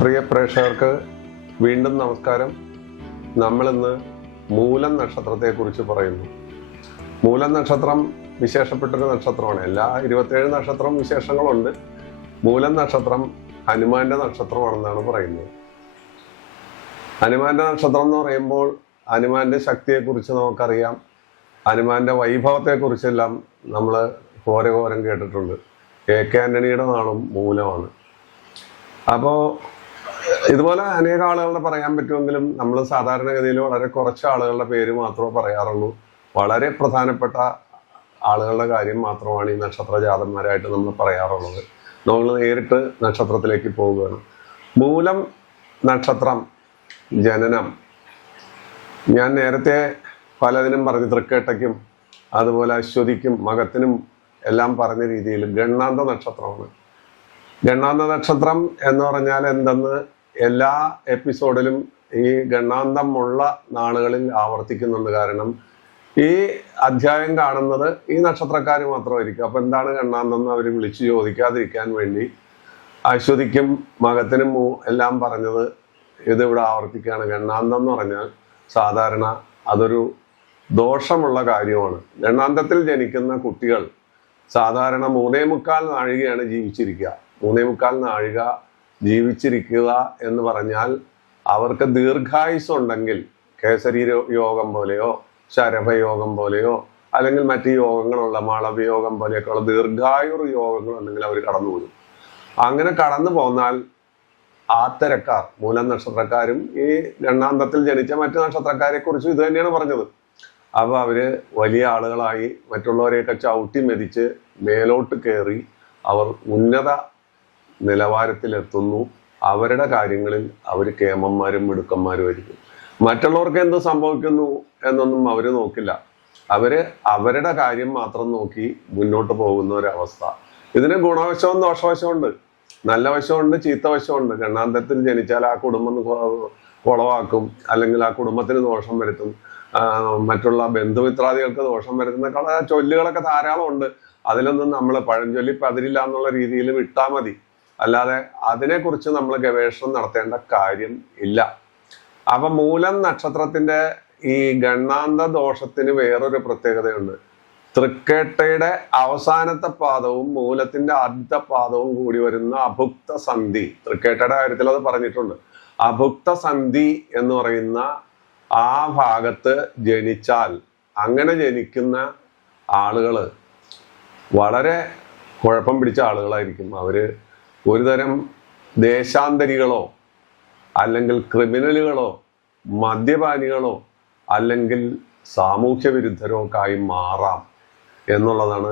പ്രിയ പ്രേക്ഷകർക്ക് വീണ്ടും നമസ്കാരം. നമ്മളിന്ന് മൂലം നക്ഷത്രത്തെക്കുറിച്ച് പറയുന്നു. മൂലം നക്ഷത്രം വിശേഷപ്പെട്ടൊരു നക്ഷത്രമാണ്. എല്ലാ ഇരുപത്തേഴ് നക്ഷത്രം വിശേഷങ്ങളുണ്ട്. മൂലം നക്ഷത്രം ഹനുമാന്റെ നക്ഷത്രമാണെന്നാണ് പറയുന്നത്. ഹനുമാന്റെ നക്ഷത്രം എന്ന് പറയുമ്പോൾ ഹനുമാന്റെ ശക്തിയെക്കുറിച്ച് നമുക്കറിയാം. ഹനുമാന്റെ വൈഭവത്തെക്കുറിച്ചെല്ലാം നമ്മൾ ഘോരഘോരം കേട്ടിട്ടുണ്ട്. എ കെ ആന്റണിയുടെ നാളും മൂലമാണ്. അപ്പോ ഇതുപോലെ അനേക ആളുകളുടെ പറയാൻ പറ്റുമെങ്കിലും നമ്മൾ സാധാരണഗതിയിൽ വളരെ കുറച്ച് ആളുകളുടെ പേര് മാത്രമേ പറയാറുള്ളൂ. വളരെ പ്രധാനപ്പെട്ട ആളുകളുടെ കാര്യം മാത്രമാണ് ഈ നക്ഷത്ര ജാതന്മാരായിട്ട് നമ്മൾ പറയാറുള്ളത്. നമ്മൾ നേരിട്ട് നക്ഷത്രത്തിലേക്ക് പോവുകയാണ്. മൂലം നക്ഷത്രം ജനനം. ഞാൻ നേരത്തെ പലതിനും പറഞ്ഞു തൃക്കേട്ടയ്ക്കും അതുപോലെ അശ്വതിക്കും മകത്തിനും എല്ലാം പറഞ്ഞ രീതിയിൽ ഗണ്ണാന്ത നക്ഷത്രമാണ്. ഗണ്ണാന്ത നക്ഷത്രം എന്ന് പറഞ്ഞാൽ എന്തെന്ന്? എല്ലാ എപ്പിസോഡിലും ഈ ഗണ്ണാന്തമുള്ള നാളുകളിൽ ആവർത്തിക്കുന്നുണ്ട്. കാരണം ഈ അധ്യായം കാണുന്നത് ഈ നക്ഷത്രക്കാർ മാത്രമായിരിക്കും. അപ്പൊ എന്താണ് ഗണ്ണാന്തം എന്ന് അവർ വിളിച്ചു ചോദിക്കാതിരിക്കാൻ വേണ്ടി അശ്വതിക്കും മകത്തിനും എല്ലാം പറഞ്ഞത് ഇത് ഇവിടെ ആവർത്തിക്കുകയാണ്. ഗണ്ണാന്തം എന്ന് പറഞ്ഞാൽ സാധാരണ അതൊരു ദോഷമുള്ള കാര്യമാണ്. ഗണ്ണാന്തത്തിൽ ജനിക്കുന്ന കുട്ടികൾ സാധാരണ മൂന്നേ മുക്കാൽ നാഴികയാണ് ജീവിച്ചിരിക്കുക. മൂന്നേ മുക്കാൽ നാഴിക ജീവിച്ചിരിക്കുക എന്ന് പറഞ്ഞാൽ അവർക്ക് ദീർഘായുസ് ഉണ്ടെങ്കിൽ കേസരി യോഗം പോലെയോ ശരഭയോഗം പോലെയോ അല്ലെങ്കിൽ മറ്റ് യോഗങ്ങളുള്ള മാളവയോഗം പോലെയൊക്കെയുള്ള ദീർഘായുർ യോഗങ്ങൾ ഉണ്ടെങ്കിൽ അവർ കടന്നു പോകും അങ്ങനെ കടന്നു പോന്നാൽ ആത്തരക്കാർ മൂലം നക്ഷത്രക്കാരും ഈ രണ്ടാന്തത്തിൽ ജനിച്ച മറ്റു നക്ഷത്രക്കാരെ കുറിച്ചും ഇത് തന്നെയാണ് പറഞ്ഞത്. അപ്പൊ അവർ വലിയ ആളുകളായി മറ്റുള്ളവരെയൊക്കെ ചവിട്ടി മെതിച്ച് മേലോട്ട് കയറി അവർ ഉന്നത നിലവാരത്തിലെത്തുന്നു. അവരുടെ കാര്യങ്ങളിൽ അവർ കേമന്മാരും മിടുക്കന്മാരും ആയിരിക്കും. മറ്റുള്ളവർക്ക് എന്ത് സംഭവിക്കുന്നു എന്നൊന്നും അവർ നോക്കില്ല. അവർ അവരുടെ കാര്യം മാത്രം നോക്കി മുന്നോട്ട് പോകുന്ന ഒരവസ്ഥ. ഇതിന് ഗുണവശവും ദോഷവശവും ഉണ്ട് നല്ല വശമുണ്ട് ചീത്ത വശമുണ്ട് രണ്ടാന്തത്തിൽ ജനിച്ചാൽ ആ കുടുംബം കുളവാക്കും. അല്ലെങ്കിൽ ആ കുടുംബത്തിന് ദോഷം വരുത്തും. മറ്റുള്ള ബന്ധുമിത്രാദികൾക്ക് ദോഷം വരുത്തുന്ന കള ചൊല്ലുകളൊക്കെ ധാരാളം ഉണ്ട് അതിലൊന്നും നമ്മൾ പഴഞ്ചൊല്ലി പതിരില്ല എന്നുള്ള രീതിയിൽ വിട്ടാൽ മതി. അല്ലാതെ അതിനെക്കുറിച്ച് നമ്മൾ ഗവേഷണം നടത്തേണ്ട കാര്യം ഇല്ല. അപ്പൊ മൂലം നക്ഷത്രത്തിന്റെ ഈ ഗണ്ണാന്ത ദോഷത്തിന് വേറൊരു പ്രത്യേകതയുണ്ട്. തൃക്കേട്ടയുടെ അവസാനത്തെ പാദവും മൂലത്തിന്റെ ആദ്യത്തെ പാദവും കൂടി വരുന്ന അഭുക്ത സന്ധി തൃക്കേട്ടയുടെ കാര്യത്തിൽ അത് പറഞ്ഞിട്ടുണ്ട്. അഭുക്ത സന്ധി എന്ന് പറയുന്ന ആ ഭാഗത്ത് ജനിച്ചാൽ അങ്ങനെ ജനിക്കുന്ന ആളുകൾ വളരെ കുഴപ്പം പിടിച്ച ആളുകളായിരിക്കും. അവർ ഒരുതരം ദേശാന്തരികളോ അല്ലെങ്കിൽ ക്രിമിനലുകളോ മദ്യപാനികളോ അല്ലെങ്കിൽ സാമൂഹ്യ ആയി മാറാം എന്നുള്ളതാണ്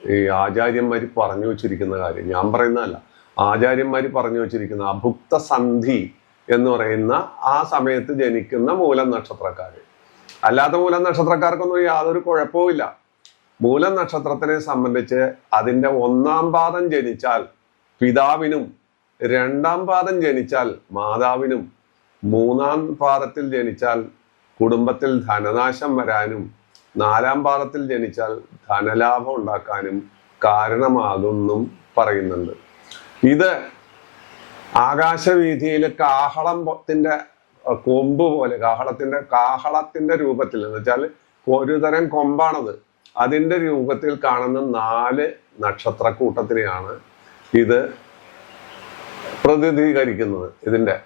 ഈ ആചാര്യന്മാർ പറഞ്ഞു വെച്ചിരിക്കുന്ന കാര്യം. ഞാൻ പറയുന്നതല്ല. ആചാര്യന്മാർ പറഞ്ഞു വെച്ചിരിക്കുന്ന അഭുക്ത സന്ധി എന്ന് പറയുന്ന ആ സമയത്ത് ജനിക്കുന്ന മൂലം നക്ഷത്രക്കാർ അല്ലാത്ത മൂലം നക്ഷത്രക്കാർക്കൊന്നും യാതൊരു കുഴപ്പവുമില്ല. മൂലം നക്ഷത്രത്തിനെ സംബന്ധിച്ച് അതിന്റെ ഒന്നാം പാദം ജനിച്ചാൽ പിതാവിനും രണ്ടാം പാദം ജനിച്ചാൽ മാതാവിനും മൂന്നാം പാദത്തിൽ ജനിച്ചാൽ കുടുംബത്തിൽ ധനനാശം വരാനും നാലാം പാദത്തിൽ ജനിച്ചാൽ ധനലാഭം ഉണ്ടാക്കാനും കാരണമാകുന്നും പറയുന്നുണ്ട്. ഇത് ആകാശവീതിയിൽ കാഹളത്തിന്റെ കൊമ്പ് പോലെ കാഹളത്തിന്റെ കാഹളത്തിന്റെ രൂപത്തിൽ എന്ന് വെച്ചാൽ ഒരു തരം കൊമ്പാണത്. അതിന്റെ രൂപത്തിൽ കാണുന്ന നാല് നക്ഷത്രക്കൂട്ടത്തിനെയാണ് ഇത് പ്രതിനിധീകരിക്കുന്നത് ഇതിന്റെ.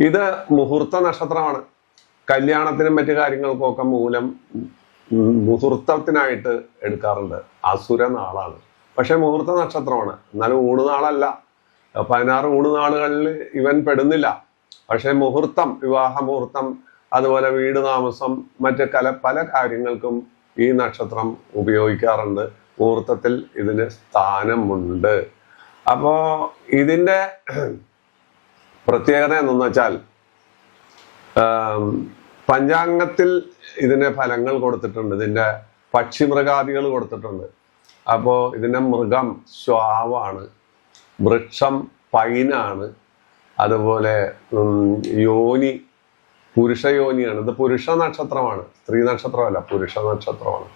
ഇത് മുഹൂർത്ത നക്ഷത്രമാണ്. കല്യാണത്തിനും മറ്റു കാര്യങ്ങൾക്കൊക്കെ മൂലം മുഹൂർത്തത്തിനായിട്ട് എടുക്കാറുണ്ട്. അസുര നാളാണ്. പക്ഷെ മുഹൂർത്ത നക്ഷത്രമാണ്. എന്നാലും ഊണുനാളല്ല പതിനാറ് ഊണുനാളുകളിൽ ഇവൻ പെടുന്നില്ല. പക്ഷെ മുഹൂർത്തം വിവാഹ മുഹൂർത്തം അതുപോലെ വീട് താമസം മറ്റ് കല പല കാര്യങ്ങൾക്കും ഈ നക്ഷത്രം ഉപയോഗിക്കാറുണ്ട്. മുഹൂർത്തത്തിൽ ഇതിന് സ്ഥാനമുണ്ട്. അപ്പോ ഇതിന്റെ പ്രത്യേകത എന്തെന്ന് വെച്ചാൽ പഞ്ചാംഗത്തിൽ ഇതിന്റെ ഫലങ്ങൾ കൊടുത്തിട്ടുണ്ട്. ഇതിന്റെ പക്ഷി മൃഗാദികൾ കൊടുത്തിട്ടുണ്ട്. അപ്പോ ഇതിന്റെ മൃഗം ശ്വാവാണ് വൃക്ഷം പൈനാണ് അതുപോലെ യോനി പുരുഷ യോനിയാണ്. ഇത് പുരുഷ നക്ഷത്രമാണ്. സ്ത്രീ നക്ഷത്രമല്ല പുരുഷ നക്ഷത്രമാണ്.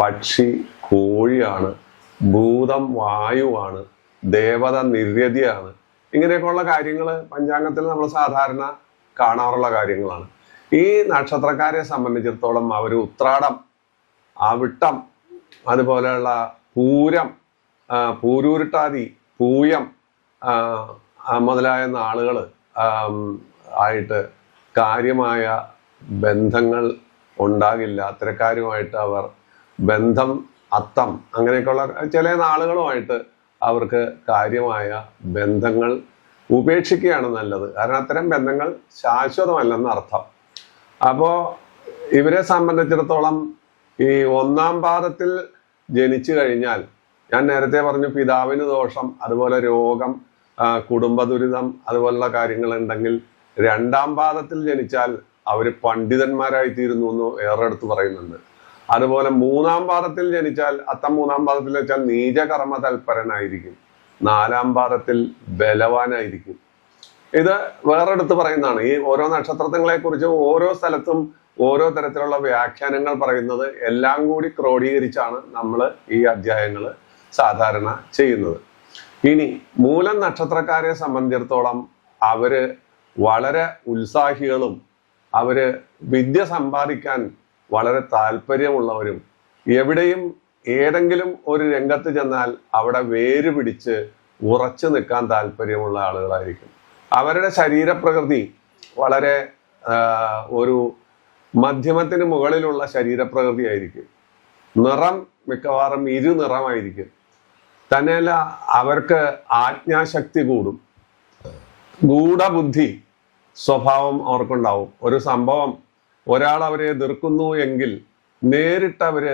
പക്ഷി കോഴിയാണ് ഭൂതം വായുവാണ് ദേവത നിര്യതിയാണ് ഇങ്ങനെയൊക്കെയുള്ള കാര്യങ്ങൾ പഞ്ചാംഗത്തിൽ നമ്മൾ സാധാരണ കാണാറുള്ള കാര്യങ്ങളാണ്. ഈ നക്ഷത്രക്കാരെ സംബന്ധിച്ചിടത്തോളം അവർ ഉത്രാടം അവിട്ടം അതുപോലെയുള്ള പൂരം പൂരൂരുട്ടാതി പൂയം മുതലായ നാളുകൾ ആയിട്ട് കാര്യമായ ബന്ധങ്ങൾ ഉണ്ടാകില്ല. അത്തരക്കാരുമായിട്ട് അവർ ബന്ധം അത്തം അങ്ങനെയൊക്കെയുള്ള ചില നാളുകളുമായിട്ട് അവർക്ക് കാര്യമായ ബന്ധങ്ങൾ ഉപേക്ഷിക്കുകയാണ് നല്ലത്. കാരണം അത്തരം ബന്ധങ്ങൾ ശാശ്വതമല്ലെന്ന് അർത്ഥം. അപ്പോ ഇവരെ സംബന്ധിച്ചിടത്തോളം ഈ ഒന്നാം പാദത്തിൽ ജനിച്ചു കഴിഞ്ഞാൽ ഞാൻ നേരത്തെ പറഞ്ഞു പിതാവിന് ദോഷം അതുപോലെ രോഗം കുടുംബ ദുരിതം അതുപോലുള്ള കാര്യങ്ങൾ ഉണ്ടെങ്കിൽ രണ്ടാം പാദത്തിൽ ജനിച്ചാൽ അവർ പണ്ഡിതന്മാരായി തീരുന്നു എന്ന് വേറെ അടുത്ത് പറയുന്നുണ്ട്. അതുപോലെ മൂന്നാം പാദത്തിൽ ജനിച്ചാൽ അത്തം മൂന്നാം പാദത്തിൽ വെച്ചാൽ നീചകർമ്മ തൽപരനായിരിക്കും. നാലാം പാദത്തിൽ ബലവാനായിരിക്കും. ഇത് വേറെടുത്ത് പറയുന്നതാണ്. ഈ ഓരോ നക്ഷത്രങ്ങളെ കുറിച്ച് ഓരോ സ്ഥലത്തും ഓരോ തരത്തിലുള്ള വ്യാഖ്യാനങ്ങൾ പറയുന്നത് എല്ലാം കൂടി ക്രോഡീകരിച്ചാണ് നമ്മൾ ഈ അധ്യായങ്ങൾ സാധാരണ ചെയ്യുന്നത്. ഇനി മൂലം നക്ഷത്രക്കാരെ സംബന്ധിച്ചിടത്തോളം അവർ വളരെ ഉത്സാഹികളും അവർ വിദ്യ സമ്പാദിക്കാൻ വളരെ താല്പര്യമുള്ളവരും എവിടെയും ഏതെങ്കിലും ഒരു രംഗത്ത് ചെന്നാൽ അവിടെ വേര് പിടിച്ച് ഉറച്ചു നിൽക്കാൻ താല്പര്യമുള്ള ആളുകളായിരിക്കും. അവരുടെ ശരീരപ്രകൃതി വളരെ ഒരു മധ്യമത്തിന് മുകളിലുള്ള ശരീരപ്രകൃതി ആയിരിക്കും. നിറം മിക്കവാറും ഇരു നിറമായിരിക്കും തന്നെയല്ല അവർക്ക് ആജ്ഞാശക്തി കൂടും. ഗൂഢബുദ്ധി സ്വഭാവം അവർക്കുണ്ടാവും. ഒരു സംഭവം ഒരാൾ അവരെ എതിർക്കുന്നു എങ്കിൽ നേരിട്ട് അവർ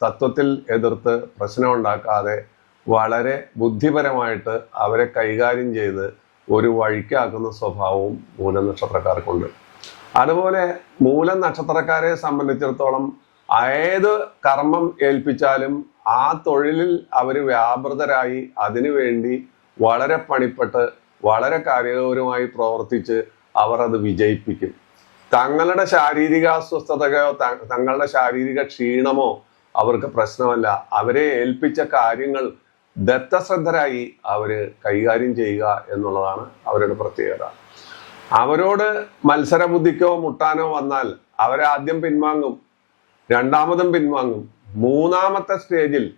തത്വത്തിൽ എതിർത്ത് പ്രശ്നം ഉണ്ടാക്കാതെ വളരെ ബുദ്ധിപരമായിട്ട് അവരെ കൈകാര്യം ചെയ്ത് ഒരു വഴിക്കാക്കുന്ന സ്വഭാവവും മൂലനക്ഷത്രക്കാർക്കുണ്ട്. അതുപോലെ മൂലനക്ഷത്രക്കാരെ സംബന്ധിച്ചിടത്തോളം ഏത് കർമ്മം ഏൽപ്പിച്ചാലും ആ തൊഴിലിൽ അവർ വ്യാപൃതരായി അതിനുവേണ്ടി വളരെ പണിപ്പെട്ട് വളരെ കാര്യഗൗരവമായി പ്രവർത്തിച്ച് അവർ അത് വിജയിപ്പിക്കും. തങ്ങളുടെ ശാരീരിക അസ്വസ്ഥതയോ തങ്ങളുടെ ശാരീരിക ക്ഷീണമോ അവർക്ക് പ്രശ്നമല്ല. അവരെ ഏൽപ്പിച്ച കാര്യങ്ങൾ ദത്തശ്രദ്ധരായി അവർ കൈകാര്യം ചെയ്യുക എന്നുള്ളതാണ് അവരുടെ പ്രത്യേകത. അവരോട് മത്സരബുദ്ധിക്കോ മുട്ടാനോ വന്നാൽ അവരെ ആദ്യം പിൻവാങ്ങും രണ്ടാമതും പിൻവാങ്ങും മൂന്നാമത്തെ സ്റ്റേജിൽ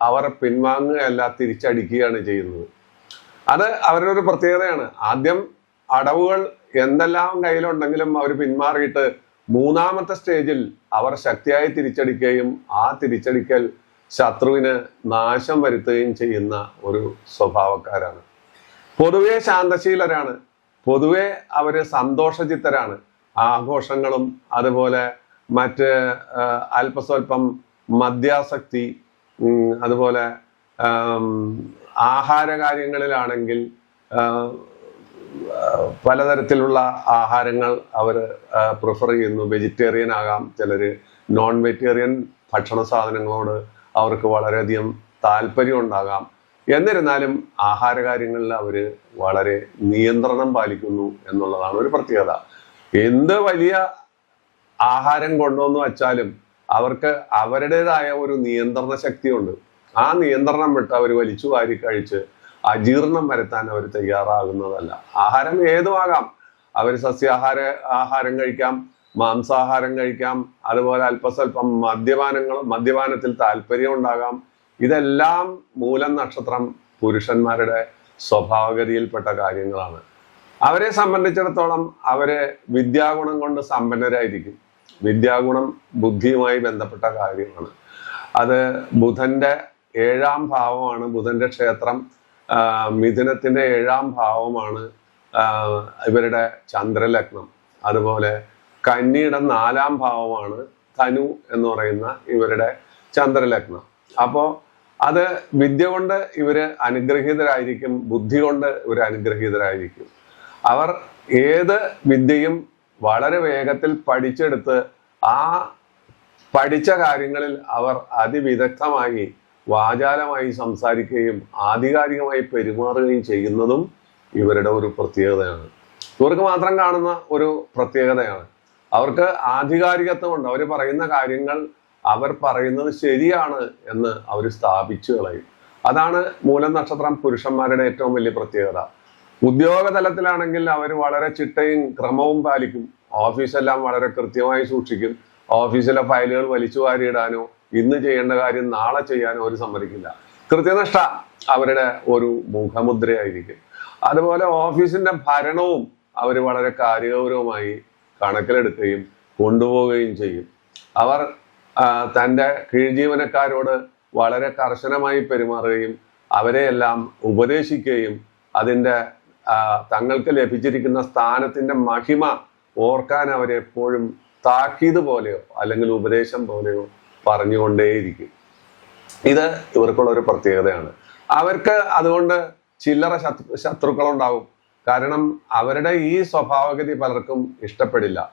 അവർ പിൻവാങ്ങുകയല്ല തിരിച്ചടിക്കുകയാണ് ചെയ്യുന്നത്. അത് അവരുടെ ഒരു പ്രത്യേകതയാണ്. ആദ്യം അടവുകൾ എന്തെല്ലാം കയ്യിലുണ്ടെങ്കിലും അവർ പിന്മാറിയിട്ട് മൂന്നാമത്തെ സ്റ്റേജിൽ അവർ ശക്തിയായി തിരിച്ചടിക്കുകയും ആ തിരിച്ചടിക്കൽ ശത്രുവിന് നാശം വരുത്തുകയും ചെയ്യുന്ന ഒരു സ്വഭാവക്കാരാണ്. പൊതുവെ ശാന്തശീലരാണ്. പൊതുവെ അവർ സന്തോഷചിത്തരാണ് ആഘോഷങ്ങളും അതുപോലെ മറ്റ് അല്പസ്വല്പം മദ്യാസക്തി അതുപോലെ ആഹാര കാര്യങ്ങളിലാണെങ്കിൽ പലതരത്തിലുള്ള ആഹാരങ്ങൾ അവർ പ്രിഫർ ചെയ്യുന്നു. വെജിറ്റേറിയൻ ആകാം. ചിലർ നോൺ വെജിറ്റേറിയൻ ഭക്ഷണ സാധനങ്ങളോട് അവർക്ക് വളരെയധികം താല്പര്യം ഉണ്ടാകാം. എന്നിരുന്നാലും ആഹാര കാര്യങ്ങളിൽ അവർ വളരെ നിയന്ത്രണം പാലിക്കുന്നു എന്നുള്ളതാണ് ഒരു പ്രത്യേകത. എന്ത് വലിയ ആഹാരം കൊണ്ടുവന്ന് വച്ചാലും അവർക്ക് അവരുടേതായ ഒരു നിയന്ത്രണ ശക്തിയുണ്ട്. ആ നിയന്ത്രണം വിട്ട് അവർ വലിച്ചു വാരി കഴിച്ച് അജീർണം വരുത്താൻ അവർ തയ്യാറാകുന്നതല്ല. ആഹാരം ഏതുമാകാം അവർ സസ്യാഹാര ആഹാരം കഴിക്കാം മാംസാഹാരം കഴിക്കാം അതുപോലെ അല്പസ്വല്പം മദ്യപാനങ്ങൾ മദ്യപാനത്തിൽ താല്പര്യം ഉണ്ടാകാം. ഇതെല്ലാം മൂലം നക്ഷത്രം പുരുഷന്മാരുടെ സ്വഭാവഗതിയിൽപ്പെട്ട കാര്യങ്ങളാണ്. അവരെ സംബന്ധിച്ചിടത്തോളം അവരെ വിദ്യാഗുണം കൊണ്ട് സമ്പന്നരായിരിക്കും. വിദ്യാഗുണം ബുദ്ധിയുമായി ബന്ധപ്പെട്ട കാര്യമാണ്. അത് ബുധന്റെ ഏഴാം ഭാവമാണ് ബുധന്റെ ക്ഷേത്രം. മിഥുനത്തിന്റെ ഏഴാം ഭാവമാണ് ഇവരുടെ ചന്ദ്രലഗ്നം. അതുപോലെ കന്നിയുടെ നാലാം ഭാവമാണ് ധനു എന്ന് പറയുന്ന ഇവരുടെ ചന്ദ്രലഗ്നം. അപ്പോ അത് വിദ്യ കൊണ്ട് ഇവർ അനുഗ്രഹീതരായിരിക്കും ബുദ്ധി കൊണ്ട് ഇവർ അനുഗ്രഹീതരായിരിക്കും. അവർ ഏത് വിദ്യയും വളരെ വേഗത്തിൽ പഠിച്ചെടുത്ത് ആ പഠിച്ച കാര്യങ്ങളിൽ അവർ അതിവിദഗ്ധമായി വാചാലമായി സംസാരിക്കുകയും ആധികാരികമായി പെരുമാറുകയും ചെയ്യുന്നതും ഇവരുടെ ഒരു പ്രത്യേകതയാണ്. ഇവർക്ക് മാത്രം കാണുന്ന ഒരു പ്രത്യേകതയാണ്. അവർക്ക് ആധികാരികത്വമുണ്ട്. അവർ പറയുന്ന കാര്യങ്ങൾ അവർ പറയുന്നത് ശരിയാണ് എന്ന് അവർ സ്ഥാപിച്ചു കളയും. അതാണ് മൂലം നക്ഷത്രം പുരുഷന്മാരുടെ ഏറ്റവും വലിയ പ്രത്യേകത. ഉദ്യോഗ തലത്തിലാണെങ്കിൽ അവർ വളരെ ചിട്ടയും ക്രമവും പാലിക്കും. ഓഫീസെല്ലാം വളരെ കൃത്യമായി സൂക്ഷിക്കും. ഓഫീസിലെ ഫയലുകൾ വലിച്ചു വാരിയിടാനോ ഇന്ന് ചെയ്യേണ്ട കാര്യം നാളെ ചെയ്യാൻ അവർ സമ്മതിക്കില്ല. കൃത്യനിഷ്ഠ അവരുടെ ഒരു മുഖമുദ്രയായിരിക്കും. അതുപോലെ ഓഫീസിന്റെ ഭരണവും അവർ വളരെ കാര്യഗൗരവമായി കണക്കിലെടുക്കുകയും കൊണ്ടുപോവുകയും ചെയ്യും. അവർ തന്റെ തന്റെ കീഴ്ജീവനക്കാരോട് വളരെ കർശനമായി പെരുമാറുകയും അവരെ എല്ലാം ഉപദേശിക്കുകയും അതിന്റെ തങ്ങൾക്ക് ലഭിച്ചിരിക്കുന്ന സ്ഥാനത്തിന്റെ മഹിമ ഓർക്കാൻ അവരെപ്പോഴും താക്കീത് പോലെയോ അല്ലെങ്കിൽ ഉപദേശം പോലെയോ പറഞ്ഞുകൊണ്ടേയിരിക്കും. ഇത് ഇവർക്കുള്ള ഒരു പ്രത്യേകതയാണ്. അവർക്ക് അതുകൊണ്ട് ചില്ലറ ശത്രു ശത്രുക്കളുണ്ടാവും. കാരണം അവരുടെ ഈ സ്വഭാവഗതി പലർക്കും ഇഷ്ടപ്പെടില്ല.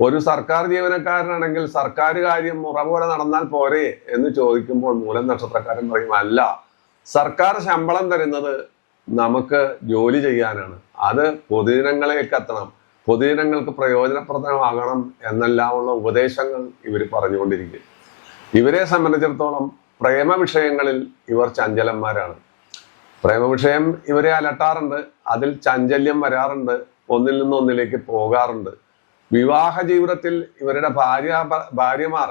ഒരു സർക്കാർ ജീവനക്കാരനാണെങ്കിൽ സർക്കാർ കാര്യം മുറ പോലെ നടന്നാൽ പോരെ എന്ന് ചോദിക്കുമ്പോൾ മൂലം നക്ഷത്രക്കാരൻ പറയും അല്ല. സർക്കാർ ശമ്പളം തരുന്നത് നമുക്ക് ജോലി ചെയ്യാനാണ്. അത് പൊതുജനങ്ങളിലേക്ക് എത്തണം. പൊതുജനങ്ങൾക്ക് പ്രയോജനപ്രദമാകണം എന്നെല്ലാമുള്ള ഉപദേശങ്ങൾ ഇവർ പറഞ്ഞുകൊണ്ടിരിക്കും. ഇവരെ സംബന്ധിച്ചിടത്തോളം പ്രേമ വിഷയങ്ങളിൽ ഇവർ ചഞ്ചലന്മാരാണ്. പ്രേമ വിഷയം ഇവരെ അലട്ടാറുണ്ട് അതിൽ ചഞ്ചല്യം വരാറുണ്ട് ഒന്നിൽ നിന്ന് ഒന്നിലേക്ക് പോകാറുണ്ട്. വിവാഹ ജീവിതത്തിൽ ഇവരുടെ ഭാര്യ ഭാര്യമാർ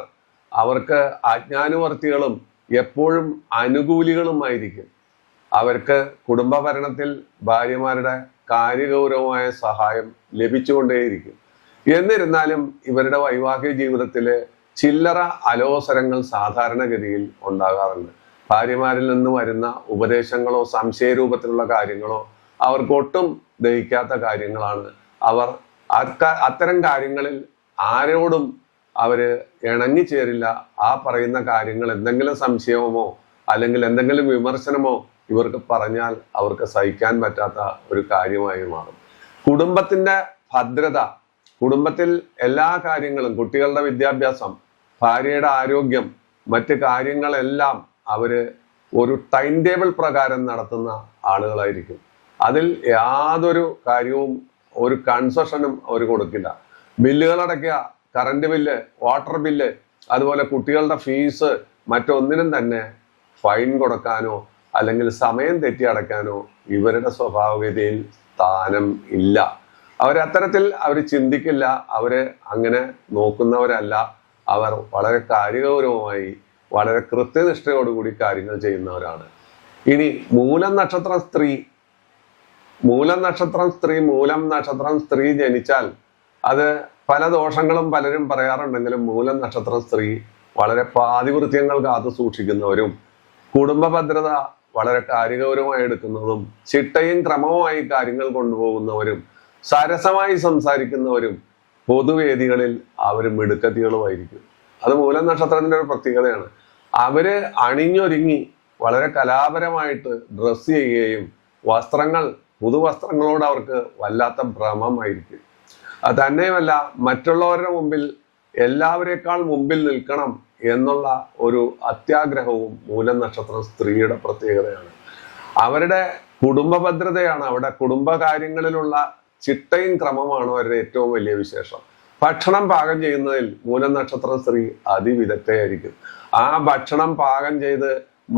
അവർക്ക് ആജ്ഞാനുവർത്തികളും എപ്പോഴും അനുകൂലികളുമായിരിക്കും. അവർക്ക് കുടുംബ ഭരണത്തിൽ ഭാര്യമാരുടെ കാര്യഗൗരവമായ സഹായം ലഭിച്ചുകൊണ്ടേയിരിക്കും. എന്നിരുന്നാലും ഇവരുടെ വൈവാഹിക ജീവിതത്തിലെ ചില്ലറ അലോസരങ്ങൾ സാധാരണഗതിയിൽ ഉണ്ടാകാറുണ്ട്. ഭാര്യമാരിൽ നിന്ന് വരുന്ന ഉപദേശങ്ങളോ സംശയരൂപത്തിലുള്ള കാര്യങ്ങളോ അവർക്ക് ഒട്ടും ദഹിക്കാത്ത കാര്യങ്ങളാണ്. അവർ അത്തരം കാര്യങ്ങളിൽ ആരോടും അവർ ഇണങ്ങിച്ചേരില്ല ആ പറയുന്ന കാര്യങ്ങൾ എന്തെങ്കിലും സംശയമോ അല്ലെങ്കിൽ എന്തെങ്കിലും വിമർശനമോ ഇവർക്ക് പറഞ്ഞാൽ അവർക്ക് സഹിക്കാൻ പറ്റാത്ത ഒരു കാര്യമായി മാറും. കുടുംബത്തിന്റെ ഭദ്രത കുടുംബത്തിൽ എല്ലാ കാര്യങ്ങളും കുട്ടികളുടെ വിദ്യാഭ്യാസം ഭാര്യയുടെ ആരോഗ്യം മറ്റ് കാര്യങ്ങളെല്ലാം അവർ ഒരു ടൈം ടേബിൾ പ്രകാരം നടത്തുന്ന ആളുകളായിരിക്കും. അതിൽ യാതൊരു കാര്യവും ഒരു കൺസെഷനും അവർ കൊടുക്കില്ല. ബില്ലുകൾ അടയ്ക്കുക കറണ്ട് ബില്ല് വാട്ടർ ബില്ല് അതുപോലെ കുട്ടികളുടെ ഫീസ് മറ്റൊന്നിനും തന്നെ ഫൈൻ കൊടുക്കാനോ അല്ലെങ്കിൽ സമയം തെറ്റി അടയ്ക്കാനോ ഇവരുടെ സ്വഭാവഗതിയിൽ സ്ഥാനം ഇല്ല. അവരത്തരത്തിൽ അവർ ചിന്തിക്കില്ല അവർ അങ്ങനെ നോക്കുന്നവരല്ല. അവർ വളരെ കാര്യഗൗരവമായി വളരെ കൃത്യനിഷ്ഠയോടുകൂടി കാര്യങ്ങൾ ചെയ്യുന്നവരാണ്. ഇനി മൂലം നക്ഷത്രം സ്ത്രീ മൂലം നക്ഷത്രം സ്ത്രീ മൂലം നക്ഷത്രം സ്ത്രീ ജനിച്ചാൽ അത് പല ദോഷങ്ങളും പലരും പറയാറുണ്ടെങ്കിലും മൂലം നക്ഷത്രം സ്ത്രീ വളരെ പാതിവൃത്യങ്ങൾ കാത്തു സൂക്ഷിക്കുന്നവരും കുടുംബ ഭദ്രത വളരെ കാര്യഗൗരവമായി എടുക്കുന്നതും ചിട്ടയും ക്രമവുമായി കാര്യങ്ങൾ കൊണ്ടുപോകുന്നവരും സരസമായി സംസാരിക്കുന്നവരും പൊതുവേദികളിൽ അവർ മിടുക്കത്തികളുമായിരിക്കും. അത് മൂലം നക്ഷത്രത്തിന്റെ ഒരു പ്രത്യേകതയാണ്. അവർ അണിഞ്ഞൊരുങ്ങി വളരെ കലാപരമായിട്ട് ഡ്രസ് ചെയ്യുകയും വസ്ത്രങ്ങൾ പുതുവസ്ത്രങ്ങളോട് അവർക്ക് വല്ലാത്ത ഭ്രമമായിരിക്കും. തന്നെയുമല്ല മറ്റുള്ളവരുടെ മുമ്പിൽ എല്ലാവരെക്കാൾ മുമ്പിൽ നിൽക്കണം എന്നുള്ള ഒരു അത്യാഗ്രഹവും മൂലം നക്ഷത്രം സ്ത്രീയുടെ പ്രത്യേകതയാണ്. അവരുടെ കുടുംബ ഭദ്രതയാണ് അവിടെ കുടുംബ കാര്യങ്ങളിലുള്ള ചിട്ടയും ക്രമമാണ് അവരുടെ ഏറ്റവും വലിയ വിശേഷം. ഭക്ഷണം പാകം ചെയ്യുന്നതിൽ മൂലം നക്ഷത്ര സ്ത്രീ അതിവിദഗ്ധയായിരിക്കും. ആ ഭക്ഷണം പാകം ചെയ്ത്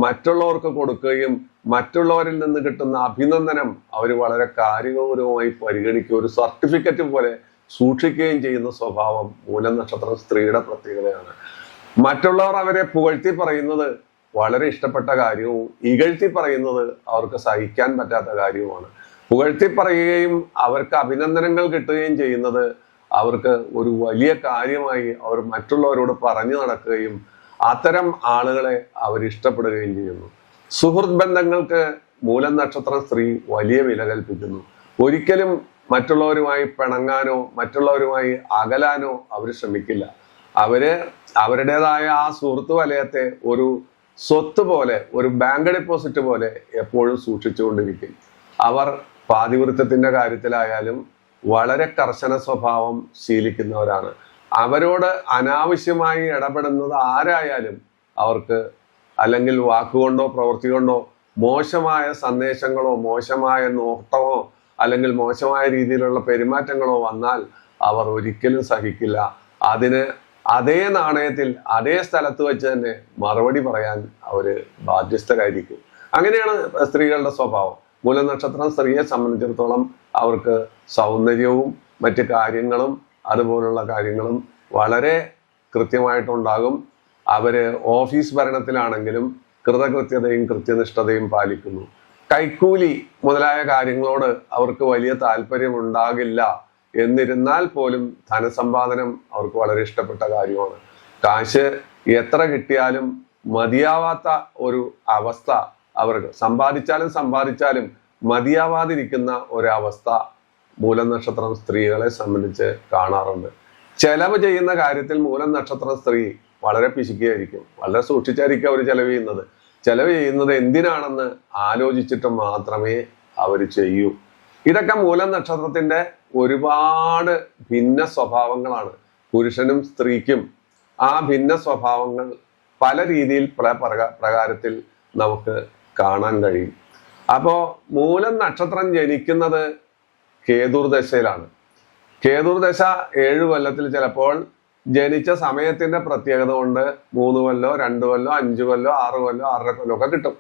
മറ്റുള്ളവർക്ക് കൊടുക്കുകയും മറ്റുള്ളവരിൽ നിന്ന് കിട്ടുന്ന അഭിനന്ദനം അവർ വളരെ കാര്യഗൗരവമായി പരിഗണിക്കുക ഒരു സർട്ടിഫിക്കറ്റ് പോലെ സൂക്ഷിക്കുകയും ചെയ്യുന്ന സ്വഭാവം മൂലം നക്ഷത്ര സ്ത്രീയുടെ പ്രത്യേകതയാണ്. മറ്റുള്ളവർ അവരെ പുകഴ്ത്തി പറയുന്നത് വളരെ ഇഷ്ടപ്പെട്ട കാര്യവും ഇകഴ്ത്തി പറയുന്നത് അവർക്ക് സഹിക്കാൻ പറ്റാത്ത കാര്യവുമാണ്. പുകഴ്ത്തി പറയുകയും അവർക്ക് അഭിനന്ദനങ്ങൾ കിട്ടുകയും ചെയ്യുന്നത് അവർക്ക് ഒരു വലിയ കാര്യമായി അവർ മറ്റുള്ളവരോട് പറഞ്ഞു നടക്കുകയും അത്തരം ആളുകളെ അവർ ഇഷ്ടപ്പെടുകയും ചെയ്യുന്നു. സുഹൃത്ത് ബന്ധങ്ങൾക്ക് മൂലം നക്ഷത്രം സ്ത്രീ വലിയ വില കൽപ്പിക്കുന്നു. ഒരിക്കലും മറ്റുള്ളവരുമായി പിണങ്ങാനോ മറ്റുള്ളവരുമായി അകലാനോ അവർ ശ്രമിക്കില്ല. അവർ അവരുടേതായ ആ സുഹൃത്ത് വലയത്തെ ഒരു സ്വത്ത് പോലെ ഒരു ബാങ്ക് ഡെപ്പോസിറ്റ് പോലെ എപ്പോഴും സൂക്ഷിച്ചുകൊണ്ടിരിക്കും. അവർ പാതിവൃത്യത്തിന്റെ കാര്യത്തിലായാലും വളരെ കർശന സ്വഭാവം ശീലിക്കുന്നവരാണ്. അവരോട് അനാവശ്യമായി ഇടപെടുന്നത് ആരായാലും അവർക്ക് അല്ലെങ്കിൽ വാക്കുകൊണ്ടോ പ്രവൃത്തി കൊണ്ടോ മോശമായ സന്ദേശങ്ങളോ മോശമായ നോട്ടമോ അല്ലെങ്കിൽ മോശമായ രീതിയിലുള്ള പെരുമാറ്റങ്ങളോ വന്നാൽ അവർ ഒരിക്കലും സഹിക്കില്ല. അതിന് അതേ നാണയത്തിൽ അതേ സ്ഥലത്ത് വെച്ച് തന്നെ മറുപടി പറയാൻ അവർ ബാധ്യസ്ഥരായിരിക്കും. അങ്ങനെയാണ് സ്ത്രീകളുടെ സ്വഭാവം. മൂലനക്ഷത്രം സ്ത്രീയെ സംബന്ധിച്ചിടത്തോളം അവർക്ക് സൗന്ദര്യവും മറ്റ് കാര്യങ്ങളും അതുപോലുള്ള കാര്യങ്ങളും വളരെ കൃത്യമായിട്ടുണ്ടാകും. അവർ ഓഫീസ് ഭരണത്തിലാണെങ്കിലും കൃതകൃത്യതയും കൃത്യനിഷ്ഠതയും പാലിക്കുന്നു. കൈക്കൂലി മുതലായ കാര്യങ്ങളോട് അവർക്ക് വലിയ താല്പര്യം ഉണ്ടാകില്ല എന്നിരുന്നാൽ പോലും ധനസമ്പാദനം അവർക്ക് വളരെ ഇഷ്ടപ്പെട്ട കാര്യമാണ്. കാശ് എത്ര കിട്ടിയാലും മതിയാവാത്ത ഒരു അവസ്ഥ അവർക്ക് സമ്പാദിച്ചാലും സമ്പാദിച്ചാലും മതിയാവാതിരിക്കുന്ന ഒരവസ്ഥ മൂലം നക്ഷത്രം സ്ത്രീകളെ സംബന്ധിച്ച് കാണാറുണ്ട്. ചെലവ് ചെയ്യുന്ന കാര്യത്തിൽ മൂലം നക്ഷത്ര സ്ത്രീ വളരെ പിശുക്കിയായിരിക്കും. വളരെ സൂക്ഷിച്ചായിരിക്കും അവർ ചെലവ് ചെയ്യുന്നത്. ചെലവ് ചെയ്യുന്നത് എന്തിനാണെന്ന് ആലോചിച്ചിട്ട് മാത്രമേ അവർ ചെയ്യൂ. ഇതൊക്കെ മൂലം നക്ഷത്രത്തിന്റെ ഒരുപാട് ഭിന്ന സ്വഭാവങ്ങളാണ്. പുരുഷനും സ്ത്രീക്കും ആ ഭിന്ന സ്വഭാവങ്ങൾ പല രീതിയിൽ പ്രകാരത്തിൽ നമുക്ക് കാണാൻ കഴിയും. അപ്പോ മൂലം നക്ഷത്രം ജനിക്കുന്നത് കേതുർ ദശയിലാണ്. കേതുർ ഏഴ് കൊല്ലത്തിൽ ചിലപ്പോൾ ജനിച്ച സമയത്തിന്റെ പ്രത്യേകത കൊണ്ട് മൂന്ന് കൊല്ലോ രണ്ട് കൊല്ലോ അഞ്ചു കൊല്ലോ ആറ് കൊല്ലോ ആറര കൊല്ലോ ഒക്കെ കിട്ടും.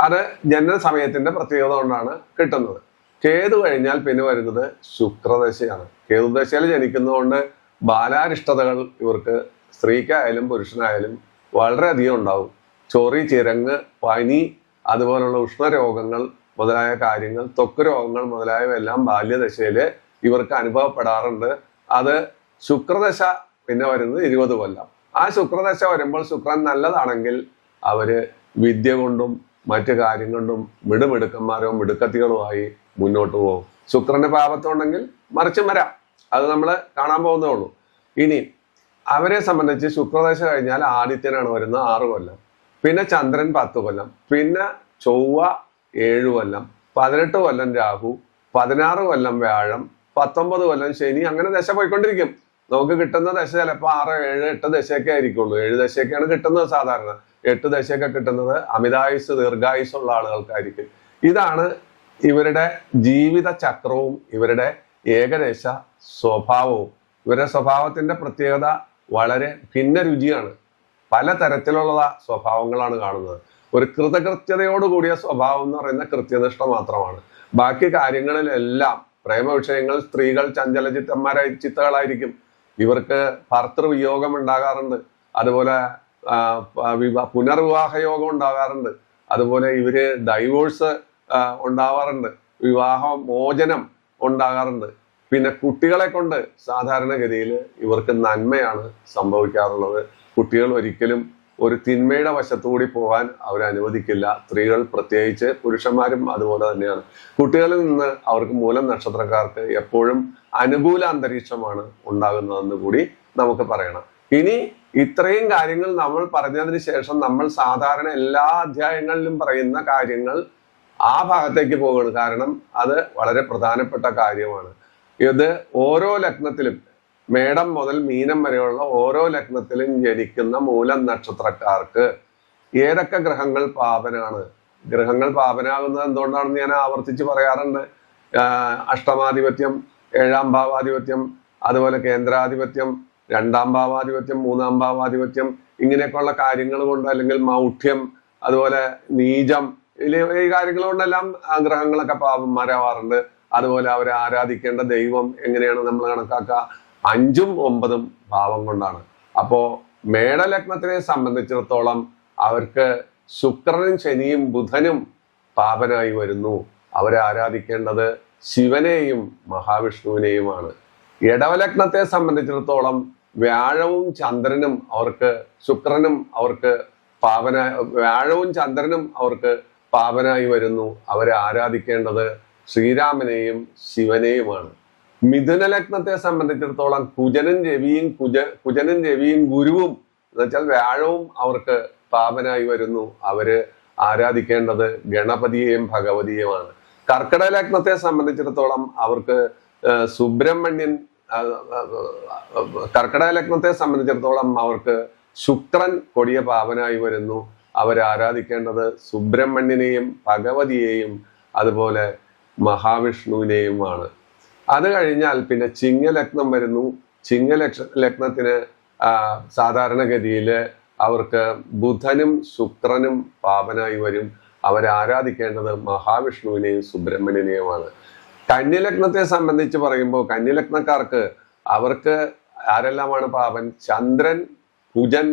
അത് ജനന സമയത്തിന്റെ പ്രത്യേകത കൊണ്ടാണ് കിട്ടുന്നത്. കേതു കഴിഞ്ഞാൽ പിന്നെ വരുന്നത് ശുക്രദശയാണ് കേതുദശയിൽ ജനിക്കുന്നതുകൊണ്ട് ബാലാരിഷ്ടതകൾ ഇവർക്ക് സ്ത്രീക്കായാലും പുരുഷനായാലും വളരെയധികം ഉണ്ടാവും. ചൊറി ചിരങ്ങ് പനി അതുപോലുള്ള ഉഷ്ണരോഗങ്ങൾ മുതലായ കാര്യങ്ങൾ ത്വക്ക് രോഗങ്ങൾ മുതലായവയെല്ലാം ബാല്യദശയിൽ ഇവർക്ക് അനുഭവപ്പെടാറുണ്ട്. അത് ശുക്രദശ പിന്നെ വരുന്നത് ഇരുപത് കൊല്ലം. ആ ശുക്രദശ വരുമ്പോൾ ശുക്രൻ നല്ലതാണെങ്കിൽ അവർ വിദ്യ കൊണ്ടും മറ്റു കാര്യം കൊണ്ടും മിടുമിടുക്കന്മാരോ മിടുക്കത്തികളുമായി മുന്നോട്ട് പോകും. ശുക്രന്റെ പാപത്തുണ്ടെങ്കിൽ മറിച്ചും വരാം. അത് നമ്മൾ കാണാൻ പോകുന്നേ ഉള്ളൂ. ഇനി അവരെ സംബന്ധിച്ച് ശുക്രദശ കഴിഞ്ഞാൽ ആദിത്യനാണ് വരുന്നത് ആറ് കൊല്ലം. പിന്നെ ചന്ദ്രൻ പത്ത് കൊല്ലം പിന്നെ ചൊവ്വ ഏഴ് കൊല്ലം പതിനെട്ട് കൊല്ലം രാഹു പതിനാറ് കൊല്ലം വ്യാഴം പത്തൊമ്പത് കൊല്ലം ശനി അങ്ങനെ ദശ പോയിക്കൊണ്ടിരിക്കും. നമുക്ക് കിട്ടുന്ന ദശ ചിലപ്പോൾ ആറ് ഏഴ് എട്ട് ദശയൊക്കെ ആയിരിക്കുള്ളൂ. ഏഴ് ദശയൊക്കെയാണ് കിട്ടുന്നത് സാധാരണ. എട്ട് ദശയൊക്കെ കിട്ടുന്നത് അമിതായുസ് ദീർഘായുസ് ഉള്ള ആളുകൾക്കായിരിക്കും. ഇതാണ് ഇവരുടെ ജീവിത ചക്രവും ഇവരുടെ ഏകദേശ സ്വഭാവവും. ഇവരുടെ സ്വഭാവത്തിന്റെ പ്രത്യേകത വളരെ ഭിന്ന രുചിയാണ് പല തരത്തിലുള്ള സ്വഭാവങ്ങളാണ് കാണുന്നത്. ഒരു കൃതകൃത്യതയോട് കൂടിയ സ്വഭാവം എന്ന് പറയുന്ന കൃത്യനിഷ്ഠ മാത്രമാണ്. ബാക്കി കാര്യങ്ങളിലെല്ലാം പ്രേമ വിഷയങ്ങൾ സ്ത്രീകൾ ചഞ്ചലചിത്തന്മാരായി ചിത്തകളായിരിക്കും. ഇവർക്ക് ഭർത്തൃവിയോഗം ഉണ്ടാകാറുണ്ട്. അതുപോലെ വിവാ പുനർവിവാഹ യോഗം ഉണ്ടാകാറുണ്ട്. അതുപോലെ ഇവർ ഡൈവോഴ്സ് ഉണ്ടാവാറുണ്ട്. വിവാഹ മോചനം ഉണ്ടാകാറുണ്ട്. പിന്നെ കുട്ടികളെ കൊണ്ട് സാധാരണഗതിയിൽ ഇവർക്ക് നന്മയാണ് സംഭവിക്കാറുള്ളത്. കുട്ടികൾ ഒരിക്കലും ഒരു തിന്മയുടെ വശത്തുകൂടി പോകാൻ അവർ അനുവദിക്കില്ല. സ്ത്രീകൾ പ്രത്യേകിച്ച് പുരുഷന്മാരും അതുപോലെ തന്നെയാണ്. കുട്ടികളിൽ നിന്ന് അവർക്ക് മൂലം നക്ഷത്രക്കാർക്ക് എപ്പോഴും അനുകൂല അന്തരീക്ഷമാണ് ഉണ്ടാകുന്നതെന്ന് കൂടി നമുക്ക് പറയണം. ഇനി ഇത്രയും കാര്യങ്ങൾ നമ്മൾ പറഞ്ഞതിന് ശേഷം നമ്മൾ സാധാരണ എല്ലാ അധ്യായങ്ങളിലും പറയുന്ന കാര്യങ്ങൾ ആ ഭാഗത്തേക്ക് പോവുകയാണ്. കാരണം അത് വളരെ പ്രധാനപ്പെട്ട കാര്യമാണ്. ഇത് ഓരോ ലഗ്നത്തിലും മേടം മുതൽ മീനം വരെയുള്ള ഓരോ ലഗ്നത്തിലും ജനിക്കുന്ന മൂലം നക്ഷത്രക്കാർക്ക് ഏതൊക്കെ ഗ്രഹങ്ങൾ പാപനാണ്? ഗ്രഹങ്ങൾ പാപനാകുന്നത് എന്തുകൊണ്ടാണെന്ന് ഞാൻ ആവർത്തിച്ച് പറയാറുണ്ട്. അഷ്ടമാധിപത്യം ഏഴാം ഭാവാധിപത്യം അതുപോലെ കേന്ദ്രാധിപത്യം രണ്ടാം ഭാവാധിപത്യം മൂന്നാം ഭാവാധിപത്യം ഇങ്ങനെയൊക്കെയുള്ള കാര്യങ്ങൾ കൊണ്ട് അല്ലെങ്കിൽ മൗഢ്യം അതുപോലെ നീചം ഈ കാര്യങ്ങൾ കൊണ്ടെല്ലാം ഗ്രഹങ്ങളൊക്കെ പാപന്മാരാവാറുണ്ട്. അതുപോലെ അവരെ ആരാധിക്കേണ്ട ദൈവം എങ്ങനെയാണ് നമ്മൾ കണക്കാക്കുക? അഞ്ചും ഒമ്പതും ഭാവം കൊണ്ടാണ്. അപ്പോ മേടലഗ്നത്തിനെ സംബന്ധിച്ചിടത്തോളം അവർക്ക് ശുക്രനും ശനിയും ബുധനും പാപനായി വരുന്നു. അവരെ ആരാധിക്കേണ്ടത് ശിവനെയും മഹാവിഷ്ണുവിനെയുമാണ്. ഇടവലഗ്നത്തെ സംബന്ധിച്ചിടത്തോളം വ്യാഴവും ചന്ദ്രനും അവർക്ക് ശുക്രനും അവർക്ക് പാപന വ്യാഴവും ചന്ദ്രനും അവർക്ക് പാപനായി വരുന്നു. അവരെ ആരാധിക്കേണ്ടത് ശ്രീരാമനെയും ശിവനെയുമാണ്. മിഥുന ലഗ്നത്തെ സംബന്ധിച്ചിടത്തോളം കുജനും രവിയും കുജ കുജനും രവിയും ഗുരുവും എന്ന് വെച്ചാൽ വ്യാഴവും അവർക്ക് പാപനായി വരുന്നു. അവർ ആരാധിക്കേണ്ടത് ഗണപതിയെയും ഭഗവതിയുമാണ് കർക്കിടക ലഗ്നത്തെ സംബന്ധിച്ചിടത്തോളം അവർക്ക് സുബ്രഹ്മണ്യൻ കർക്കിടക ലഗ്നത്തെ സംബന്ധിച്ചിടത്തോളം അവർക്ക് ശുക്രൻ കൊടിയ പാപനായി വരുന്നു. അവരെ ആരാധിക്കേണ്ടത് സുബ്രഹ്മണ്യനെയും ഭഗവതിയെയും അതുപോലെ മഹാവിഷ്ണുവിനെയുമാണ്. അത് കഴിഞ്ഞാൽ പിന്നെ ചിങ്ങലഗ്നം വരുന്നു. ചിങ്ങലക്ഷ ലഗ്നത്തിന് സാധാരണഗതിയിൽ അവർക്ക് ബുധനും ശുക്രനും പാപനായി വരും. അവരെ ആരാധിക്കേണ്ടത് മഹാവിഷ്ണുവിനെയും സുബ്രഹ്മണ്യനെയുമാണ്. കന്യലഗ്നത്തെ സംബന്ധിച്ച് പറയുമ്പോൾ കന്യലഗ്നക്കാർക്ക് അവർക്ക് ആരെല്ലാമാണ് പാപൻ ചന്ദ്രൻ കുജൻ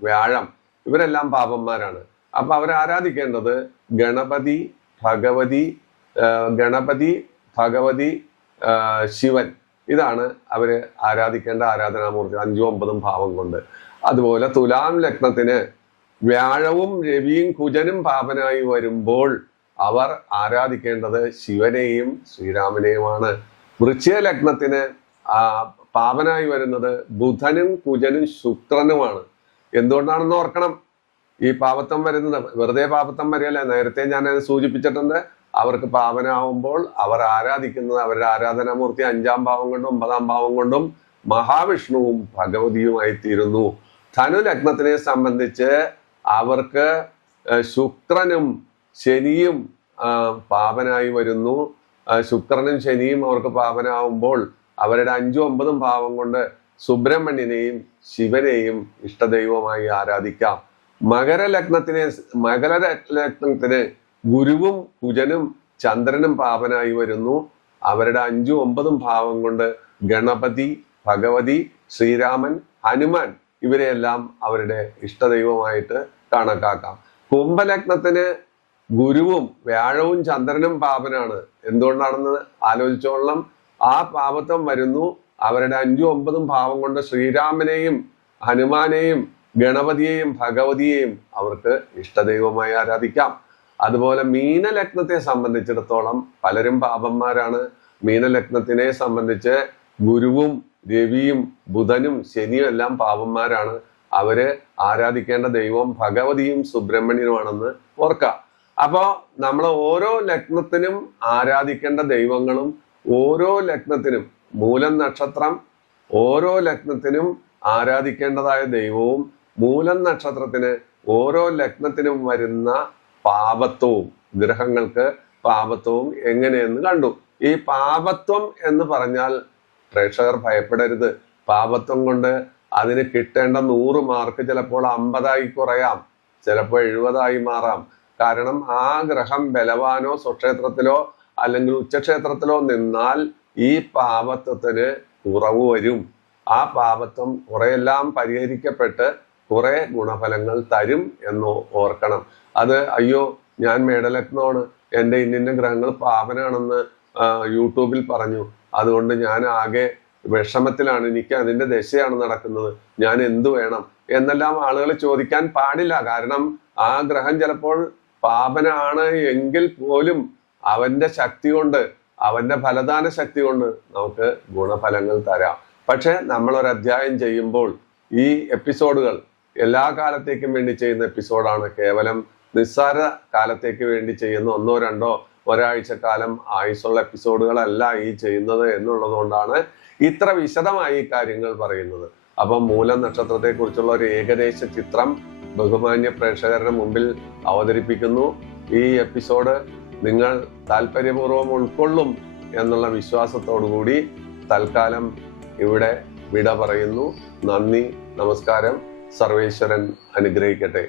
വ്യാഴം. ഇവരെല്ലാം പാപന്മാരാണ് അപ്പൊ അവർ ആരാധിക്കേണ്ടത്? ഗണപതി ഭഗവതി ഗണപതി ഭഗവതി ശിവൻ. ഇതാണ് അവർ ആരാധിക്കേണ്ട ആരാധനാമൂർത്തി അഞ്ചും ഒമ്പതും ഭാവം കൊണ്ട്. അതുപോലെ തുലാം ലഗ്നത്തിന് വ്യാഴവും രവിയും കുജനും പാപനായി വരുമ്പോൾ അവർ ആരാധിക്കേണ്ടത് ശിവനെയും ശ്രീരാമനെയുമാണ്. വൃശ്ചിക ലഗ്നത്തിന് പാപനായി വരുന്നത് ബുധനും കുജനും ശുക്രനുമാണ്. എന്തുകൊണ്ടാണെന്ന് ഓർക്കണം? ഈ പാപത്വം വരുന്നത് വെറുതെ പാപത്വം വരികയല്ല. നേരത്തെ ഞാൻ സൂചിപ്പിച്ചിട്ടുണ്ട്. അവർക്ക് പാവനാവുമ്പോൾ അവർ ആരാധിക്കുന്നത് അവരുടെ ആരാധനാമൂർത്തി അഞ്ചാം ഭാവം കൊണ്ടും ഒമ്പതാം ഭാവം കൊണ്ടും മഹാവിഷ്ണുവും ഭഗവതിയുമായി തീരുന്നു. ധനു ലഗ്നത്തിനെ സംബന്ധിച്ച് അവർക്ക് ശുക്രനും ശനിയും പാപനായി വരുന്നു. ശുക്രനും ശനിയും അവർക്ക് പാപനാവുമ്പോൾ അവരുടെ അഞ്ചും ഒമ്പതും ഭാവം കൊണ്ട് സുബ്രഹ്മണ്യനെയും ശിവനെയും ഇഷ്ടദൈവമായി ആരാധിക്കാം. മകര ലഗ്നത്തിനെ മകരലഗ്നത്തിനെ മകരലഗ്നത്തിന് ഗുരുവും കുജനും ചന്ദ്രനും പാപനായി വരുന്നു. അവരുടെ അഞ്ചും ഒമ്പതും ഭാവം കൊണ്ട് ഗണപതി ഭഗവതി ശ്രീരാമൻ ഹനുമാൻ ഇവരെയെല്ലാം അവരുടെ ഇഷ്ടദൈവമായിട്ട് കണക്കാക്കാം. കുംഭലഗ്നത്തിന് ഗുരുവും വ്യാഴവും ചന്ദ്രനും പാപനാണ്. എന്തുകൊണ്ടാണെന്ന് ആലോചിച്ചോളണം ആ പാപത്വം വരുന്നു. അവരുടെ അഞ്ചും ഒമ്പതും ഭാവം കൊണ്ട് ശ്രീരാമനെയും ഹനുമാനെയും ഗണപതിയെയും ഭഗവതിയെയും അവർക്ക് ഇഷ്ടദൈവമായി ആരാധിക്കാം. അതുപോലെ മീനലഗ്നത്തെ സംബന്ധിച്ചിടത്തോളം പലരും പാപന്മാരാണ്. മീനലഗ്നത്തിനെ സംബന്ധിച്ച് ഗുരുവും രവിയും ബുധനും ശനിയും എല്ലാം പാപന്മാരാണ്. അവർ ആരാധിക്കേണ്ട ദൈവം ഭഗവതിയും സുബ്രഹ്മണ്യനുമാണെന്ന് ഓർക്കുക അപ്പോ നമ്മൾ ഓരോ ലഗ്നത്തിനും ആരാധിക്കേണ്ട ദൈവങ്ങളും ഓരോ ലഗ്നത്തിനും മൂലം നക്ഷത്രം ഓരോ ലഗ്നത്തിനും ആരാധിക്കേണ്ടതായ ദൈവവും മൂലം നക്ഷത്രത്തിന് ഓരോ ലഗ്നത്തിനും വരുന്ന പാപത്വവും ഗ്രഹങ്ങൾക്ക് പാപത്വവും എങ്ങനെയെന്ന് കണ്ടു. ഈ പാപത്വം എന്ന് പറഞ്ഞാൽ പ്രേക്ഷകർ ഭയപ്പെടരുത്. പാപത്വം കൊണ്ട് അതിന് കിട്ടേണ്ട നൂറ് മാർക്ക് ചിലപ്പോൾ അമ്പതായി കുറയാം ചിലപ്പോൾ എഴുപതായി മാറാം. കാരണം ആ ഗ്രഹം ബലവാനോ സ്വക്ഷേത്രത്തിലോ അല്ലെങ്കിൽ ഉച്ചക്ഷേത്രത്തിലോ നിന്നാൽ ഈ പാപത്വത്തിന് കുറവ് വരും. ആ പാപത്വം കുറെയെല്ലാം പരിഹരിക്കപ്പെട്ട് കുറെ ഗുണഫലങ്ങൾ തരും എന്ന് ഓർക്കണം. അത് അയ്യോ ഞാൻ മേടലഗ്നമാണ് എന്റെ ഇന്നിന്ന ഗ്രഹങ്ങൾ പാപനാണെന്ന് യൂട്യൂബിൽ പറഞ്ഞു. അതുകൊണ്ട് ഞാൻ ആകെ വിഷമത്തിലാണ്. എനിക്ക് അതിന്റെ ദശയാണ് നടക്കുന്നത്. ഞാൻ എന്തു വേണം? എന്നെല്ലാം ആളുകൾ ചോദിക്കാൻ പാടില്ല. കാരണം ആ ഗ്രഹം ചിലപ്പോൾ പാപനാണ് എങ്കിൽ പോലും അവന്റെ ശക്തി കൊണ്ട് അവന്റെ ഫലദാന ശക്തി കൊണ്ട് നമുക്ക് ഗുണഫലങ്ങൾ തരാം. പക്ഷെ നമ്മൾ ഒരു അധ്യായം ചെയ്യുമ്പോൾ ഈ എപ്പിസോഡുകൾ എല്ലാ കാലത്തേക്കും വേണ്ടി ചെയ്യുന്ന എപ്പിസോഡാണ് കേവലം നിസ്സാര കാലത്തേക്ക് വേണ്ടി ചെയ്യുന്ന ഒന്നോ രണ്ടോ ഒരാഴ്ച കാലം ആയുസുള്ള എപ്പിസോഡുകളല്ല ഈ ചെയ്യുന്നത് എന്നുള്ളത് കൊണ്ടാണ് ഇത്ര വിശദമായി കാര്യങ്ങൾ പറയുന്നത്. അപ്പം മൂലം നക്ഷത്രത്തെ കുറിച്ചുള്ള ഒരു ഏകദേശ ചിത്രം ബഹുമാന്യ പ്രേക്ഷകരുടെ മുമ്പിൽ അവതരിപ്പിക്കുന്നു. ഈ എപ്പിസോഡ് നിങ്ങൾ താല്പര്യപൂർവം ഉൾക്കൊള്ളും എന്നുള്ള വിശ്വാസത്തോടുകൂടി തൽക്കാലം ഇവിടെ വിട പറയുന്നു. നന്ദി നമസ്കാരം. സർവേശ്വരൻ അനുഗ്രഹിക്കട്ടെ.